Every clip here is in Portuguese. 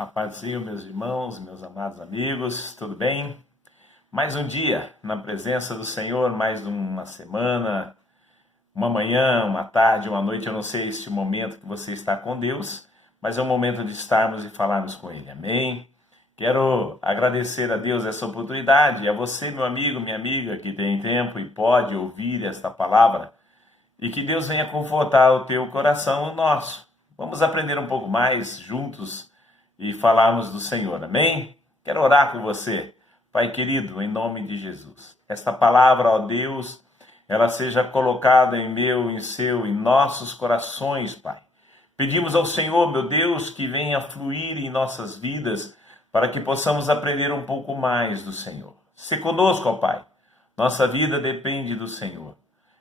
A paz do Senhor, meus irmãos, meus amados amigos, tudo bem? Mais um dia na presença do Senhor, mais uma semana, uma manhã, uma tarde, uma noite, eu não sei este momento que você está com Deus, mas é o momento de estarmos e falarmos com Ele, amém? Quero agradecer a Deus essa oportunidade, e a você, meu amigo, minha amiga, que tem tempo e pode ouvir esta palavra, e que Deus venha confortar o teu coração e o nosso. Vamos aprender um pouco mais juntos e falarmos do Senhor, amém? Quero orar com você, Pai querido, em nome de Jesus. Esta palavra, ó Deus, ela seja colocada em meu, em seu, em nossos corações, Pai. Pedimos ao Senhor, meu Deus, que venha fluir em nossas vidas, para que possamos aprender um pouco mais do Senhor. Se conosco, ó Pai, nossa vida depende do Senhor.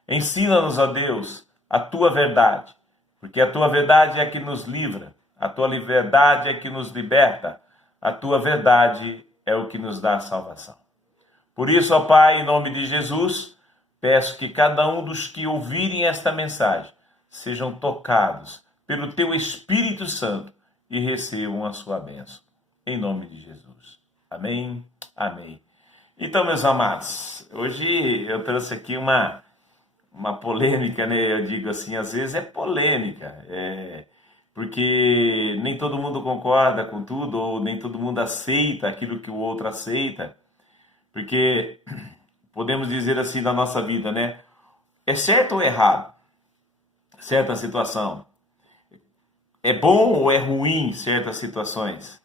Ensina-nos, ó Deus, a Tua verdade, porque a Tua verdade é a que nos livra. A Tua verdade é que nos liberta. A Tua verdade é o que nos dá a salvação. Por isso, ó Pai, em nome de Jesus, peço que cada um dos que ouvirem esta mensagem sejam tocados pelo Teu Espírito Santo e recebam a sua bênção. Em nome de Jesus. Amém, amém. Então, meus amados, hoje eu trouxe aqui uma polêmica, né? Eu digo assim, às vezes é polêmica, porque nem todo mundo concorda com tudo, ou nem todo mundo aceita aquilo que o outro aceita, porque podemos dizer assim da nossa vida, né? É certo ou errado certa situação? É bom ou é ruim certas situações?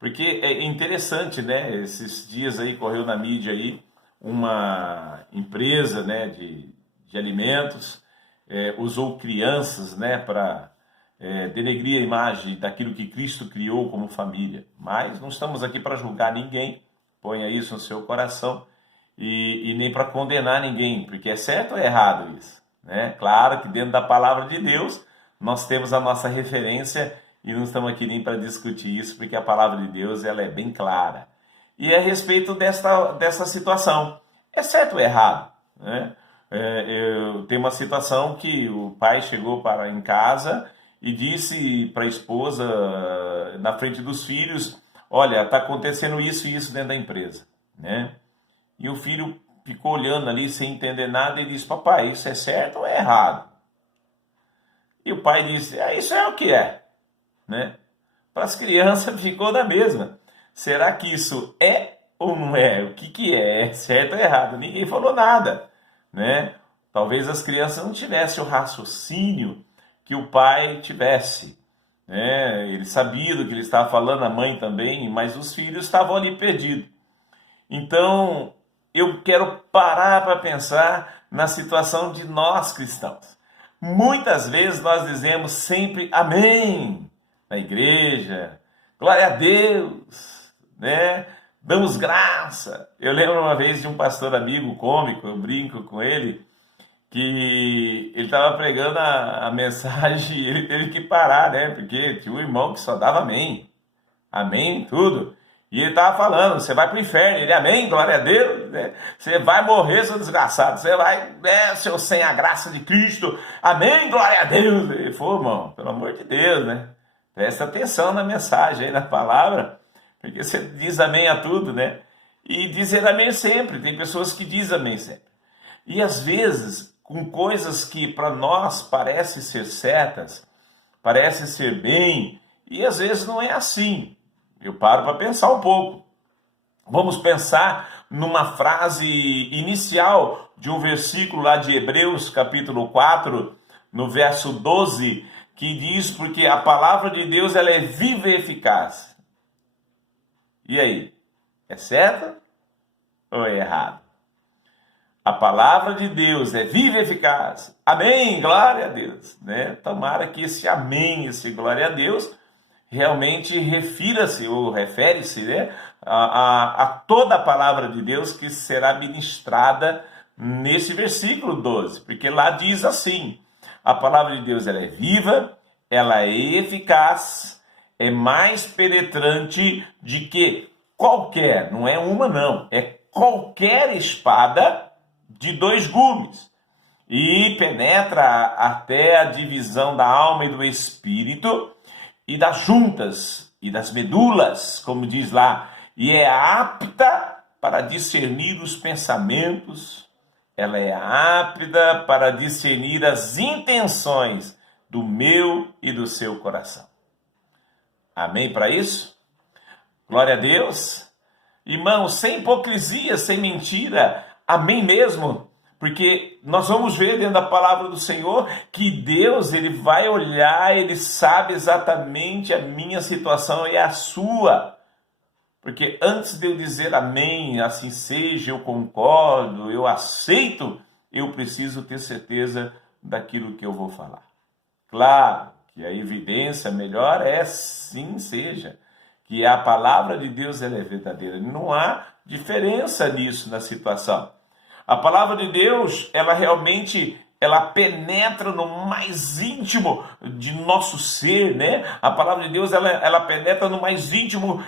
Porque é interessante, né? Esses dias aí correu na mídia aí uma empresa, né, de alimentos, usou crianças, né, para denegrir a imagem daquilo que Cristo criou como família. Mas não estamos aqui para julgar ninguém, ponha isso no seu coração, e nem para condenar ninguém, porque é certo ou é errado isso, né? Claro que dentro da palavra de Deus nós temos a nossa referência e não estamos aqui nem para discutir isso, porque a palavra de Deus ela é bem clara. E é a respeito dessa situação, é certo ou errado, né? Eu tenho uma situação que o pai chegou em casa e disse para a esposa, na frente dos filhos, olha, está acontecendo isso e isso dentro da empresa, né? E o filho ficou olhando ali sem entender nada e disse, papai, isso é certo ou é errado? E o pai disse, isso é o que é, né? Para as crianças ficou da mesma. Será que isso é ou não é? O que é? É certo ou errado? Ninguém falou nada, né? Talvez as crianças não tivessem o raciocínio que o pai tivesse, né? Ele sabia do que ele estava falando, a mãe também, mas os filhos estavam ali perdidos. Então, eu quero parar para pensar na situação de nós cristãos. Muitas vezes nós dizemos sempre amém na igreja, glória a Deus, né? Damos graça. Eu lembro uma vez de um pastor amigo cômico, eu brinco com ele, que ele estava pregando a mensagem e ele teve que parar, né? Porque tinha um irmão que só dava amém. Amém, tudo. E ele estava falando, você vai para o inferno. Ele, amém, glória a Deus. Né? Você vai morrer, seu desgraçado. Você vai, seu sem a graça de Cristo. Amém, glória a Deus. Ele falou, irmão, pelo amor de Deus, né? Presta atenção na mensagem aí, na palavra. Porque você diz amém a tudo, né? E dizer amém sempre. Tem pessoas que dizem amém sempre. E às vezes, com coisas que para nós parecem ser certas, parecem ser bem, e às vezes não é assim. Eu paro para pensar um pouco. Vamos pensar numa frase inicial de um versículo lá de Hebreus, capítulo 4, no verso 12, que diz, porque a palavra de Deus ela é viva e eficaz. E aí? É certo ou é errado? A palavra de Deus é viva e eficaz. Amém, glória a Deus. Né? Tomara que esse amém, esse glória a Deus, realmente refira-se ou refere-se, né, a toda a palavra de Deus que será ministrada nesse versículo 12. Porque lá diz assim, a palavra de Deus ela é viva, ela é eficaz, é mais penetrante de que qualquer, não é uma não, é qualquer espada de 2 gumes, e penetra até a divisão da alma e do espírito, e das juntas e das medulas, como diz lá, e é apta para discernir os pensamentos, ela é apta para discernir as intenções do meu e do seu coração. Amém para isso? Glória a Deus. Irmãos, sem hipocrisia, sem mentira, amém mesmo? Porque nós vamos ver dentro da palavra do Senhor que Deus, ele vai olhar, ele sabe exatamente a minha situação e a sua. Porque antes de eu dizer amém, assim seja, eu concordo, eu aceito, eu preciso ter certeza daquilo que eu vou falar. Claro que a evidência melhor é sim seja, que a palavra de Deus ela é verdadeira. Não há diferença nisso na situação. A palavra de Deus, ela realmente, ela penetra no mais íntimo de nosso ser, né? A palavra de Deus, ela penetra no mais íntimo.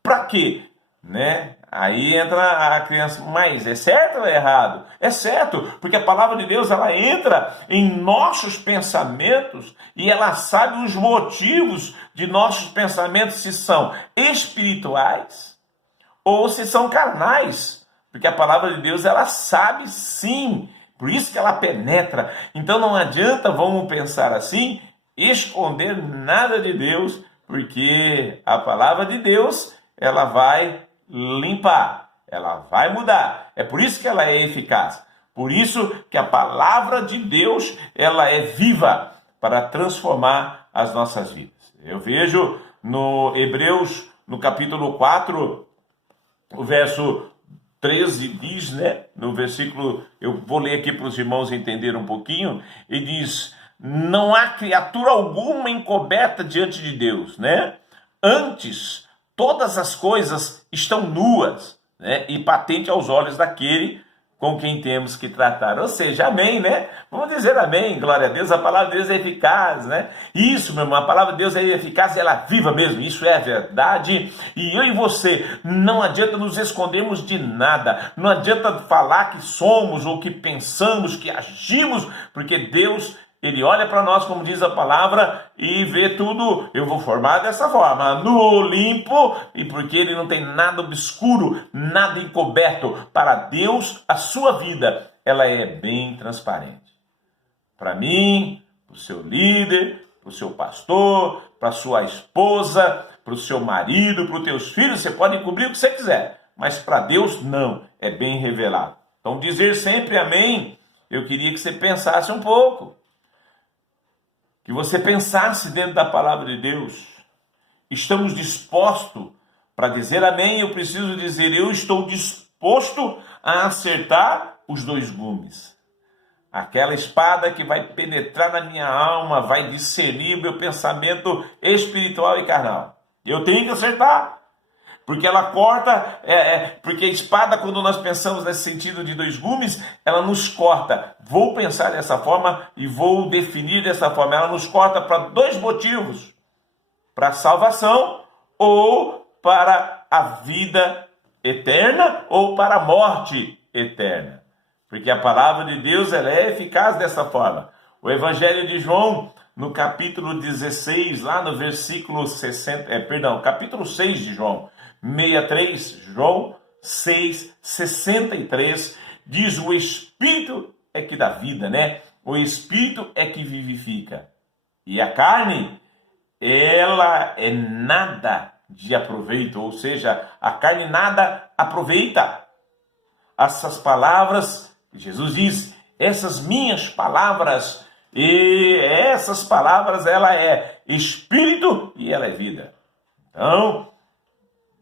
Para quê? Né? Aí entra a criança, mas é certo ou é errado? É certo, porque a palavra de Deus, ela entra em nossos pensamentos e ela sabe os motivos de nossos pensamentos, se são espirituais ou se são carnais. Porque a palavra de Deus, ela sabe sim, por isso que ela penetra. Então não adianta, vamos pensar assim, esconder nada de Deus, porque a palavra de Deus, ela vai limpar, ela vai mudar. É por isso que ela é eficaz. Por isso que a palavra de Deus, ela é viva para transformar as nossas vidas. Eu vejo no Hebreus, no capítulo 4, o verso 13 diz, né, no versículo, eu vou ler aqui para os irmãos entenderem um pouquinho, e diz, não há criatura alguma encoberta diante de Deus, né? Antes, todas as coisas estão nuas, né, e patente aos olhos daquele com quem temos que tratar. Ou seja, amém, né? Vamos dizer amém, glória a Deus, a palavra de Deus é eficaz, né? Isso, meu irmão, a palavra de Deus é eficaz e ela é viva mesmo, isso é verdade. E eu e você, não adianta nos escondermos de nada, não adianta falar que somos ou que pensamos, que agimos, porque Deus, ele olha para nós, como diz a palavra, e vê tudo. Eu vou formar dessa forma, nu, limpo, e porque ele não tem nada obscuro, nada encoberto. Para Deus, a sua vida, ela é bem transparente. Para mim, para o seu líder, para o seu pastor, para a sua esposa, para o seu marido, para os teus filhos, você pode encobrir o que você quiser. Mas para Deus, não, é bem revelado. Então, dizer sempre amém, eu queria que você pensasse um pouco. Que você pensasse dentro da palavra de Deus. Estamos dispostos para dizer amém, eu preciso dizer, eu estou disposto a acertar os dois gumes. Aquela espada que vai penetrar na minha alma, vai discernir meu pensamento espiritual e carnal. Eu tenho que acertar. Porque ela corta, porque a espada, quando nós pensamos nesse sentido de dois gumes, ela nos corta. Vou pensar dessa forma e vou definir dessa forma. Ela nos corta para dois motivos. Para a salvação ou para a vida eterna ou para a morte eterna. Porque a palavra de Deus ela é eficaz dessa forma. O Evangelho de João, no capítulo 16, lá no versículo 60, capítulo 6 de João, 63, João 6, 63, diz o Espírito é que dá vida, né? O Espírito é que vivifica. E a carne, ela é nada de aproveito, ou seja, a carne nada aproveita. Essas palavras, Jesus diz, essas minhas palavras, e essas palavras, ela é Espírito e ela é vida. Então,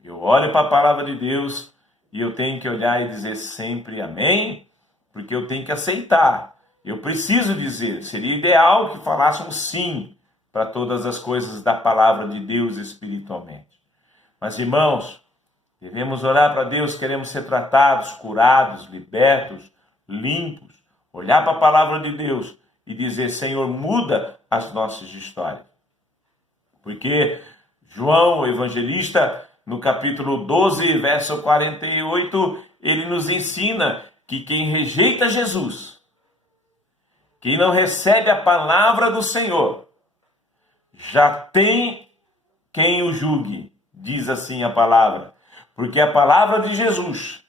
eu olho para a palavra de Deus e eu tenho que olhar e dizer sempre amém, porque eu tenho que aceitar. Eu preciso dizer, seria ideal que falássemos sim para todas as coisas da palavra de Deus espiritualmente. Mas, irmãos, devemos orar para Deus, queremos ser tratados, curados, libertos, limpos. Olhar para a palavra de Deus e dizer, Senhor, muda as nossas histórias. Porque João, o evangelista, no capítulo 12, verso 48, ele nos ensina que quem rejeita Jesus, quem não recebe a palavra do Senhor, já tem quem o julgue, diz assim a palavra, porque a palavra de Jesus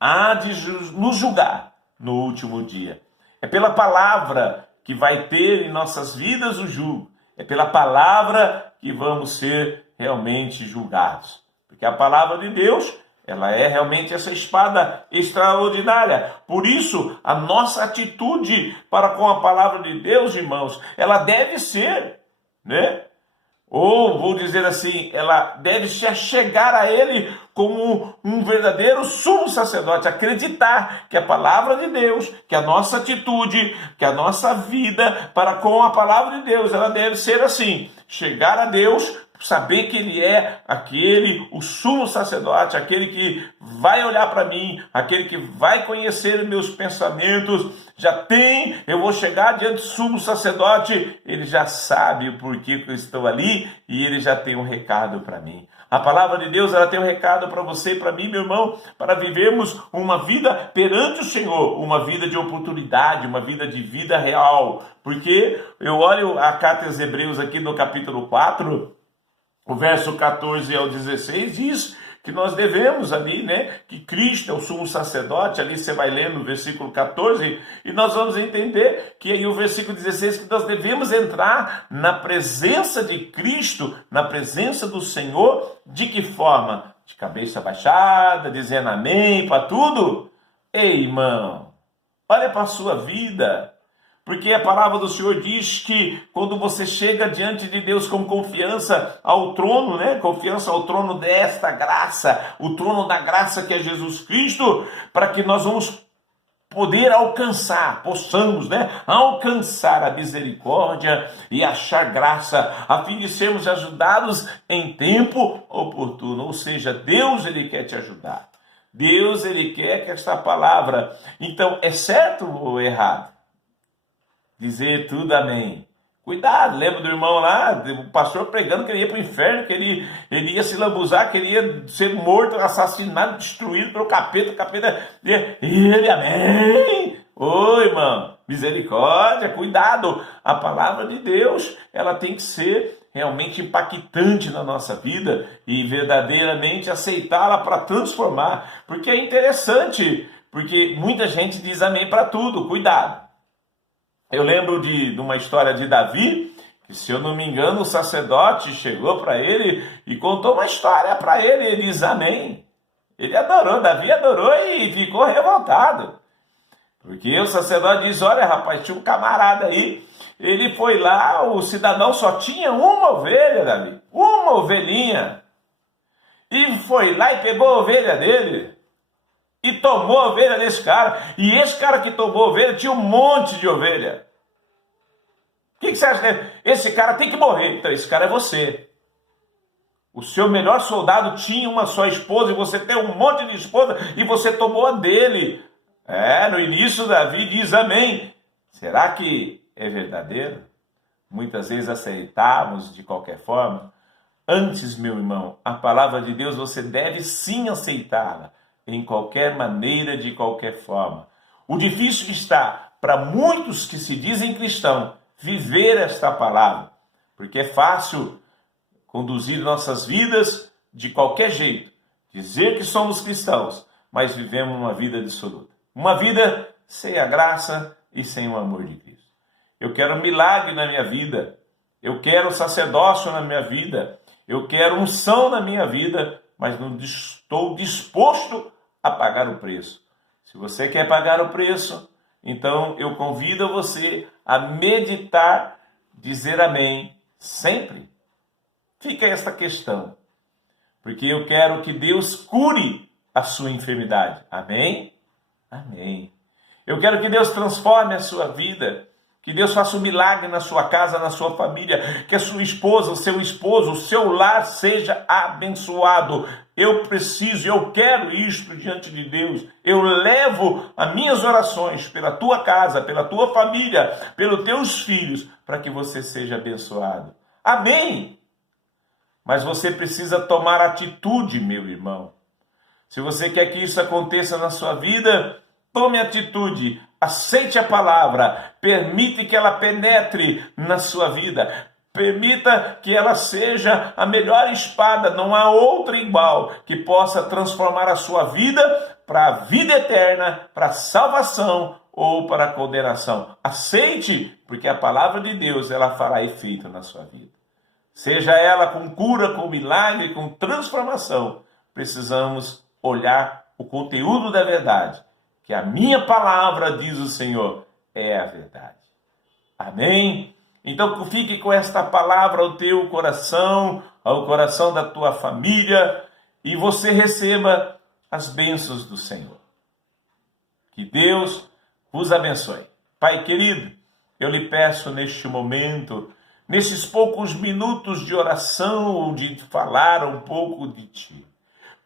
há de nos julgar no último dia. É pela palavra que vai ter em nossas vidas o julgo. É pela palavra que vamos ser realmente julgados. Porque a palavra de Deus, ela é realmente essa espada extraordinária. Por isso, a nossa atitude para com a palavra de Deus, irmãos, ela deve ser, né? Ou, vou dizer assim, ela deve se achegar a Ele como um verdadeiro sumo sacerdote, acreditar que a palavra de Deus, que a nossa atitude, que a nossa vida para com a palavra de Deus, ela deve ser assim, chegar a Deus, saber que Ele é aquele, o sumo sacerdote, aquele que vai olhar para mim, aquele que vai conhecer meus pensamentos, eu vou chegar diante do sumo sacerdote, ele já sabe o porquê que eu estou ali e ele já tem um recado para mim. A palavra de Deus, ela tem um recado para você e para mim, meu irmão, para vivermos uma vida perante o Senhor, uma vida de oportunidade, uma vida de vida real. Porque eu olho a carta aos Hebreus aqui no capítulo 4, o verso 14 ao 16 diz que nós devemos ali, né, que Cristo é o sumo sacerdote, ali você vai lendo o versículo 14, e nós vamos entender que aí o versículo 16, que nós devemos entrar na presença de Cristo, na presença do Senhor, de que forma? De cabeça baixada, dizendo amém para tudo? Ei, irmão, olha para a sua vida. Porque a palavra do Senhor diz que quando você chega diante de Deus com confiança ao trono, né? Confiança ao trono desta graça, o trono da graça que é Jesus Cristo, para que nós vamos poder possamos, né? Alcançar a misericórdia e achar graça, a fim de sermos ajudados em tempo oportuno. Ou seja, Deus, Ele quer te ajudar. Deus, Ele quer que esta palavra... Então, é certo ou errado? Dizer tudo amém. Cuidado, lembra do irmão lá, o pastor pregando que ele ia para o inferno, que ele ia se lambuzar, que ele ia ser morto, assassinado, destruído pelo capeta, ele, amém. Ô, irmão, misericórdia, cuidado. A palavra de Deus, ela tem que ser realmente impactante na nossa vida e verdadeiramente aceitá-la para transformar. Porque é interessante, porque muita gente diz amém para tudo, cuidado. Eu lembro de uma história de Davi, que se eu não me engano o sacerdote chegou para ele e contou uma história para ele, ele diz amém. Ele adorou, Davi adorou e ficou revoltado. Porque o sacerdote diz, olha rapaz, tinha um camarada aí, ele foi lá, o cidadão só tinha uma ovelha, Davi, uma ovelhinha. E foi lá e pegou a ovelha dele. E tomou a ovelha desse cara. E esse cara que tomou a ovelha tinha um monte de ovelha. O que você acha dele? Esse cara tem que morrer. Então, esse cara é você. O seu melhor soldado tinha uma só esposa e você tem um monte de esposa e você tomou a dele. No início Davi diz amém. Será que é verdadeiro? Muitas vezes aceitamos de qualquer forma. Antes, meu irmão, a palavra de Deus você deve sim aceitá-la. Em qualquer maneira, de qualquer forma. O difícil está para muitos que se dizem cristãos viver esta palavra, porque é fácil conduzir nossas vidas de qualquer jeito, dizer que somos cristãos, mas vivemos uma vida dissoluta, uma vida sem a graça e sem o amor de Cristo. Eu quero um milagre na minha vida, eu quero sacerdócio na minha vida, eu quero unção na minha vida, mas não estou disposto a pagar o preço. Se você quer pagar o preço, então eu convido você a meditar, dizer amém, sempre. Fica esta questão, porque eu quero que Deus cure a sua enfermidade. Amém? Amém. Eu quero que Deus transforme a sua vida, que Deus faça um milagre na sua casa, na sua família, que a sua esposa, o seu esposo, o seu lar seja abençoado. Eu preciso, eu quero isto diante de Deus. Eu levo as minhas orações pela tua casa, pela tua família, pelos teus filhos, para que você seja abençoado. Amém? Mas você precisa tomar atitude, meu irmão. Se você quer que isso aconteça na sua vida, tome atitude. Aceite a palavra, permite que ela penetre na sua vida, Permita que ela seja a melhor espada, não há outra igual que possa transformar a sua vida para a vida eterna, para a salvação ou para a condenação. Aceite, porque a palavra de Deus ela fará efeito na sua vida. Seja ela com cura, com milagre, com transformação, precisamos olhar o conteúdo da verdade, que a minha palavra, diz o Senhor, é a verdade. Amém? Então fique com esta palavra ao teu coração, ao coração da tua família, e você receba as bênçãos do Senhor. Que Deus vos abençoe. Pai querido, eu lhe peço neste momento, nesses poucos minutos de oração ou de falar um pouco de Ti.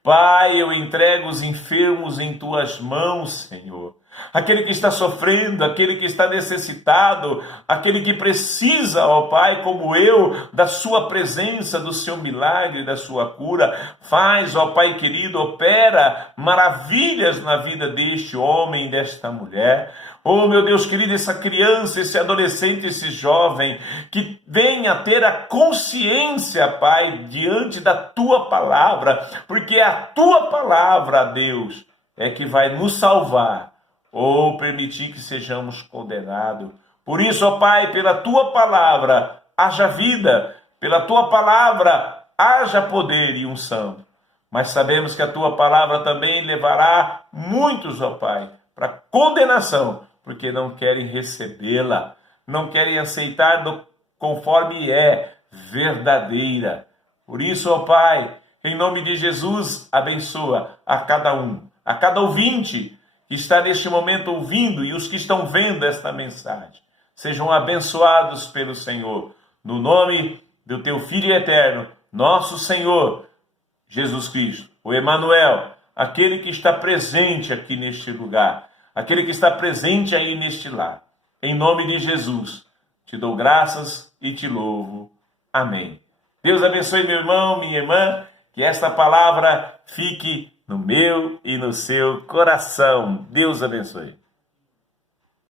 Pai, eu entrego os enfermos em Tuas mãos, Senhor. Aquele que está sofrendo, aquele que está necessitado, aquele que precisa, ó Pai, como eu, da Sua presença, do Seu milagre, da Sua cura. Faz, ó Pai querido, opera maravilhas na vida deste homem, desta mulher. Oh, meu Deus querido, essa criança, esse adolescente, esse jovem, que venha ter a consciência, Pai, diante da Tua palavra, porque a Tua palavra, Deus, é que vai nos salvar ou permitir que sejamos condenados. Por isso, ó Pai, pela Tua palavra, haja vida, pela Tua palavra, haja poder e unção. Mas sabemos que a Tua palavra também levará muitos, ó Pai, para condenação, porque não querem recebê-la, não querem aceitar conforme é verdadeira. Por isso, ó Pai, em nome de Jesus, abençoa a cada ouvinte que está neste momento ouvindo e os que estão vendo esta mensagem. Sejam abençoados pelo Senhor, no nome do Teu Filho eterno, nosso Senhor, Jesus Cristo, o Emanuel, aquele que está presente aqui neste lugar, aquele que está presente aí neste lar. Em nome de Jesus, te dou graças e te louvo. Amém. Deus abençoe meu irmão, minha irmã, que esta palavra fique no meu e no seu coração. Deus abençoe.